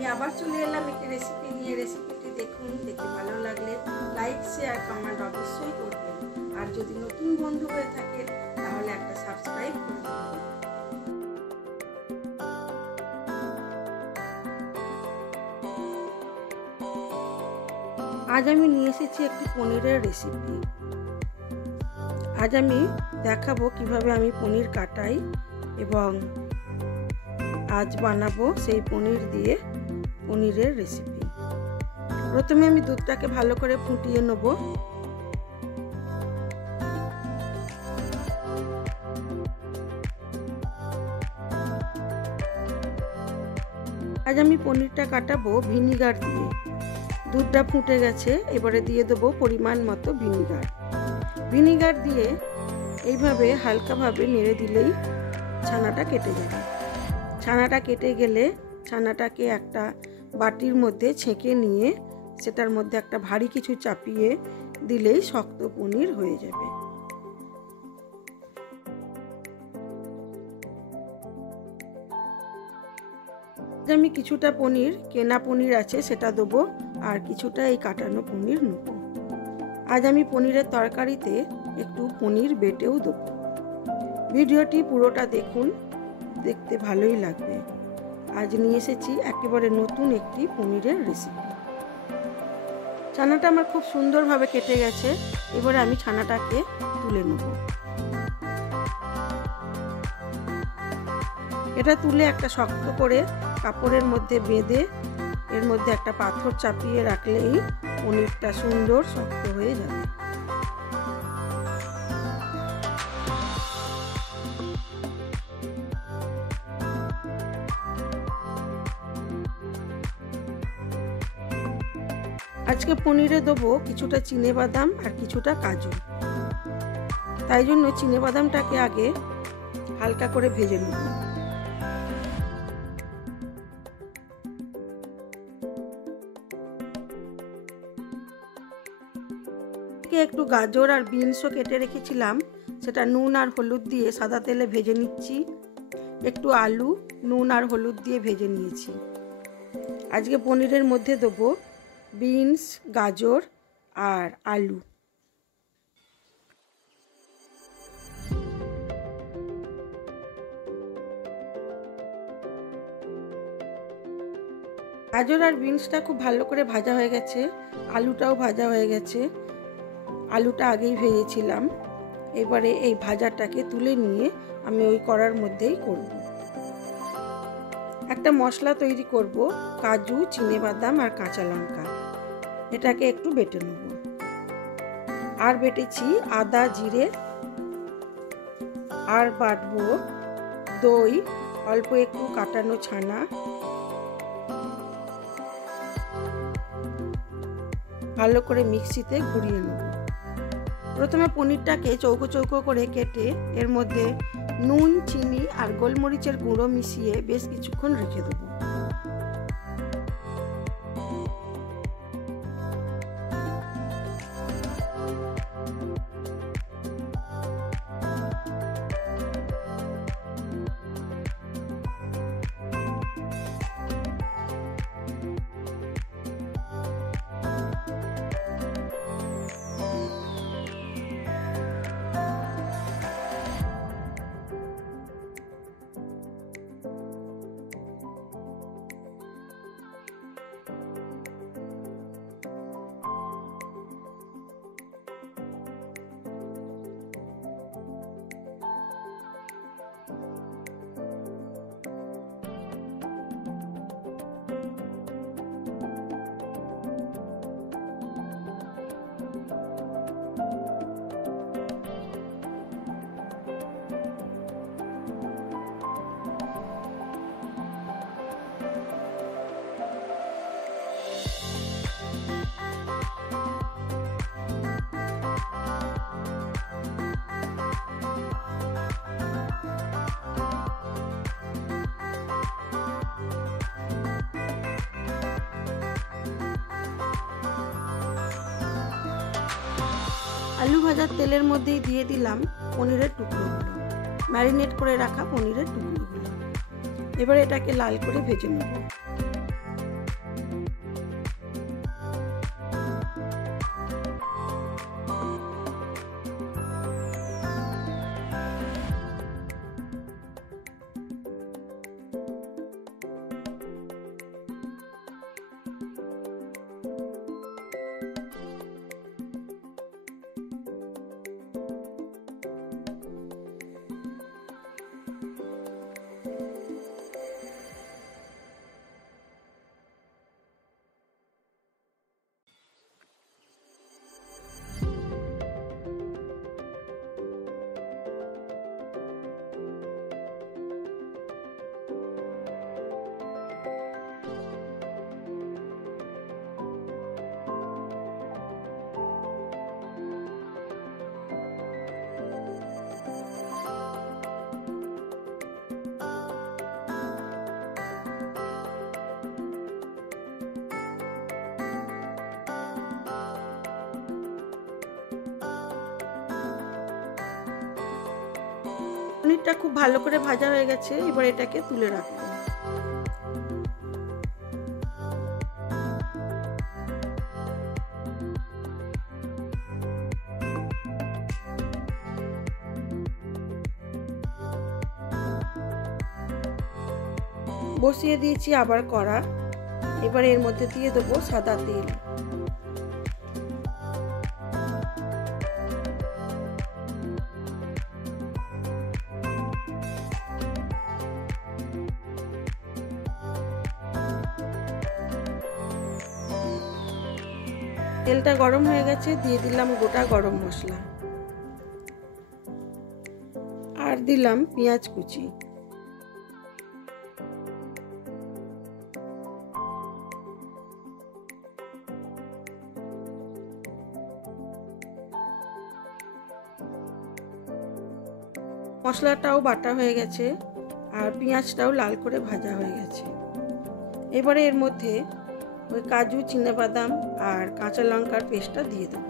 আমি আবার চলে এলাম একটি রেসিপি নিয়ে। রেসিপিটি দেখুন, দেখতে ভালো লাগলে লাইক শেয়ার কমেন্ট অবশ্যই করবেন। আর যদি নতুন বন্ধু হয়ে থাকেন তাহলে একটা সাবস্ক্রাইব করে দেবেন। আজ আমি নিয়ে এসেছি একটি পনিরের রেসিপি। আজ আমি দেখাবো কিভাবে আমি পনির কাটাই এবং আজ বানাবো সেই পনির দিয়ে পনিরের রেসিপি। প্রথমে আমি দুধটাকে ভালো করে ফুটিয়ে নেব। আজ আমি পনিরটা কাটাবো ভিনিগার দিয়ে। দুধটা ফুটে গেছে, এবারে দিয়ে দেবো পরিমাণ মতো ভিনিগার। ভিনিগার দিয়ে এইভাবে হালকাভাবে নেড়ে দিলেই ছানাটা কেটে যাবে। ছানাটা কেটে গেলে ছানাটাকে একটা বাটির মধ্যে ছেঁকে নিয়ে সেটার মধ্যে একটা ভারী কিছু চাপিয়ে দিলেই শক্ত পনির হয়ে যাবে। আমি কিছুটা পনির, কেনা পনির আছে সেটা দেবো, আর কিছুটা এই কাটানো পনির নেব। আজ আমি পনিরের তরকারিতে একটু পনির বেটেও দেবো। ভিডিওটি পুরোটা দেখুন, দেখতে ভালোই লাগবে। আজ নিয়ে এসেছি একেবারে নতুন একটি পনিরের রেসিপি। ছানাটা আমার খুব সুন্দরভাবে কেটে গেছে, এবারে আমি ছানাটাকে তুলে নেব। এটা তুলে একটা শক্ত করে কাপড়ের মধ্যে বেঁধে এর মধ্যে একটা পাথর চাপিয়ে রাখলেই পনিরটা সুন্দর শক্ত হয়ে যাবে। আজকে পনিরে দেবো কিছুটা চিনেবাদাম আর কিছুটা কাজু। তাই জন্য চিনেবাদামটাকে আগে হালকা করে ভেজে নেব। একটু গাজর আর বিনসও কেটে রেখেছিলাম, সেটা নুন আর হলুদ দিয়ে সাদা তেলে ভেজে নিচ্ছি। একটু আলু নুন আর হলুদ দিয়ে ভেজে নিয়েছি। আজকে পনিরের মধ্যে দেবো বিনস, গাজর আর আলু। গাজর আর বিনসটা খুব ভালো করে ভাজা হয়ে গেছে, আলুটাও ভাজা হয়ে গেছে। আলুটা আগেই ভেজেছিলাম। এবারে এই ভাজাটাকে তুলে নিয়ে আমি ওই কড়ার মধ্যেই করব। একটা মশলা তৈরি করব, কাজু, চিনেবাদাম আর কাঁচা লঙ্কা। এটাকে একটু বেটে নেব। আর বেটেছি আদা, জিরে, আর বাটবো দই, অল্প একটু কাটানো ছানা, ভালো করে মিক্সিতে ঘুরিয়ে নেব। প্রথমে পনিরটাকে চৌকো চৌকো করে কেটে এর মধ্যে নুন, চিনি আর গোলমরিচের গুঁড়ো মিশিয়ে বেশ কিছুক্ষণ রেখে দেবো। আলু ভাজার তেলের মধ্যেই দিয়ে দিলাম পনিরের টুকরোগুলো, ম্যারিনেট করে রাখা পনিরের টুকরোগুলো। এবার এটাকে লাল করে ভেজে নেব। পনিরটা খুব ভালো করে ভাজা হয়ে গেছে, এবার এটাকে তুলে রাখবো। বসিয়ে দিয়েছি আবার কড়া। এবার এর মধ্যে দিয়ে দেবো সাদা তেল। তেলটা গরম হয়ে গেছে, দিয়ে দিলাম গোটা গরম মশলা আর দিলাম পেঁয়াজ কুচি। মশলাটাও বাটা হয়ে গেছে আর পেঁয়াজটাও লাল করে ভাজা হয়ে গেছে। এবারে এর মধ্যে ওই কাজু, চিনেবাদাম আর কাঁচা লঙ্কার পেস্টটা দিয়ে দেবো।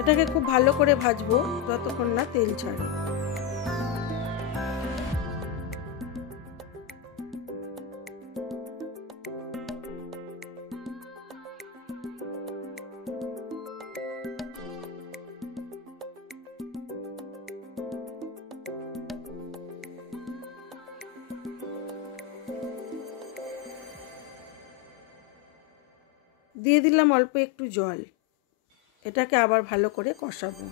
এটাকে খুব ভালো করে ভাজবো যতক্ষণ না তেল ছাড়ে। দিয়ে দিলাম অল্প একটু জল। এটাকে আবার ভালো করে কষাবো।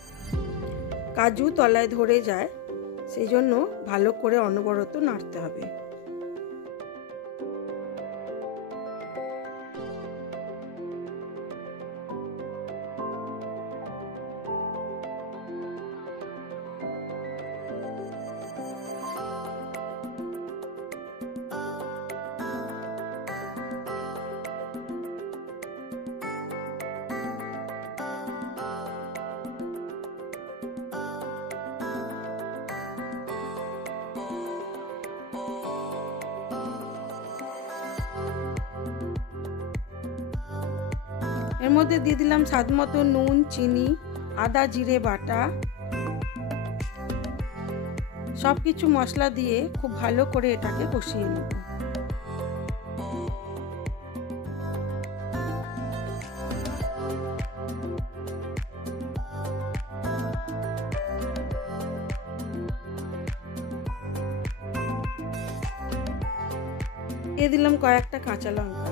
কাজু তলায় ধরে যায়, সেই জন্য ভালো করে অনবরত নাড়তে হবে। এর মধ্যে দিয়ে দিলাম স্বাদ মতো নুন, চিনি, আদা জিরে বাটা। সবকিছু মশলা দিয়ে খুব ভালো করে এটাকে কষিয়ে নেব। দিয়ে দিলাম কয়েকটা কাঁচা লঙ্কা।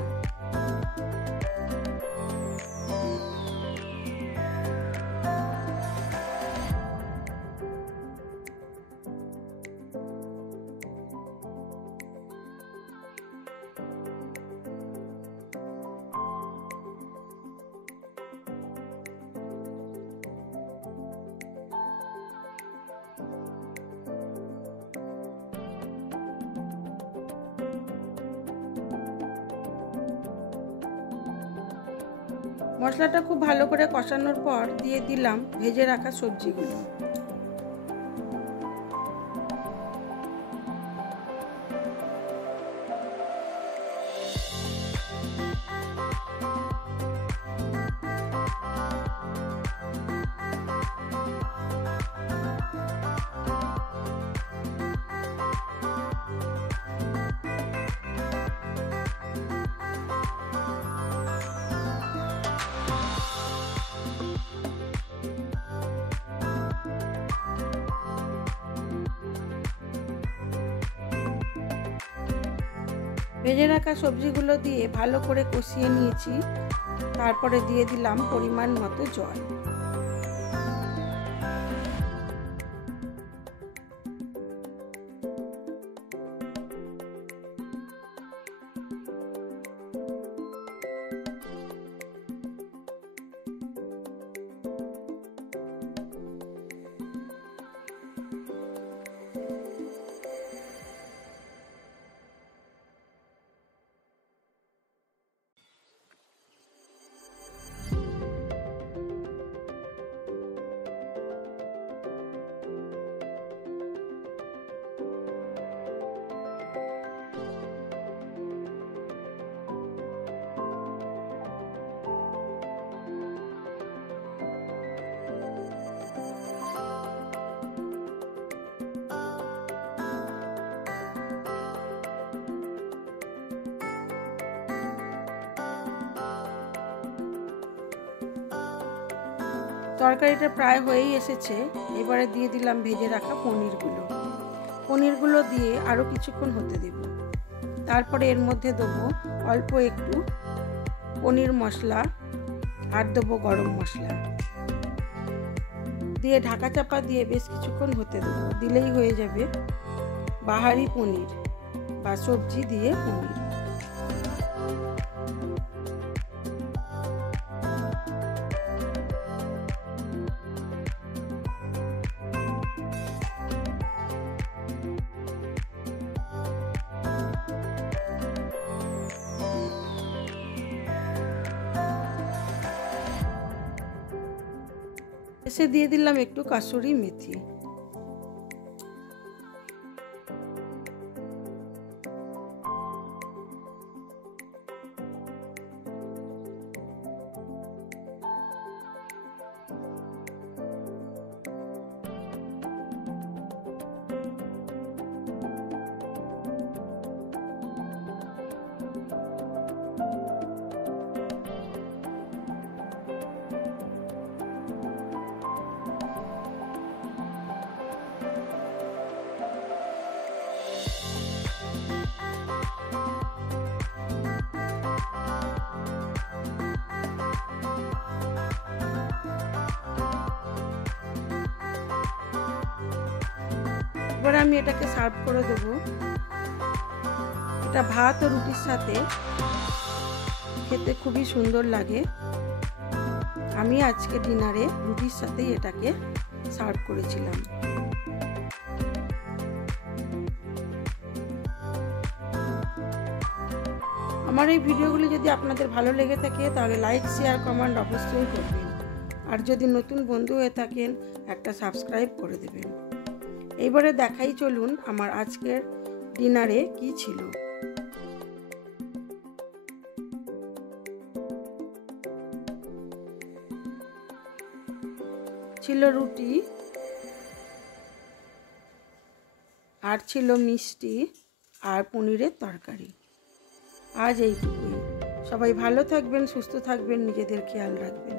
মশলাটা খুব ভালো করে কষানোর পর দিয়ে দিলাম ভেজে রাখা সবজিগুলো। ভেজে রাখা সবজিগুলো দিয়ে ভালো করে কষিয়ে নিয়েছি। তারপরে দিয়ে দিলাম পরিমাণ মতো জল। তরকারিটা প্রায় হয়েই এসেছে। এবারে দিয়ে দিলাম ভেজে রাখা পনিরগুলো দিয়ে আরও কিছুক্ষণ হতে দেব। তারপরে এর মধ্যে দেবো অল্প একটু পনির মশলা আর দেবো গরম মশলা দিয়ে ঢাকা চাপা দিয়ে বেশ কিছুক্ষণ হতে দেবো। দিলেই হয়ে যাবে বাহারি পনির বা সবজি দিয়ে পনির। এসে দিয়ে দিলাম একটু কাসুরি মেথি। এবার আমি এটাকে সার্ভ করে দেব। এটা ভাত ও রুটির সাথে খেতে খুবই সুন্দর লাগে। আমি আজকে ডিনারে রুটির সাথেই এটাকে সার্ভ করেছিলাম। আমার এই ভিডিওগুলি যদি আপনাদের ভালো লেগে থাকে তাহলে লাইক, শেয়ার, কমেন্ট অবশ্যই করবেন। আর যদি নতুন বন্ধু হয়ে থাকেন একটা সাবস্ক্রাইব করে দেবেন। এইবারে দেখাই চলুন আমার আজকের ডিনারে কি ছিল। ছিল রুটি আর ছিল মিষ্টি আর পনিরের তরকারি। আজ এইটুকুই। সবাই ভালো থাকবেন, সুস্থ থাকবেন, নিজেদের খেয়াল রাখবেন।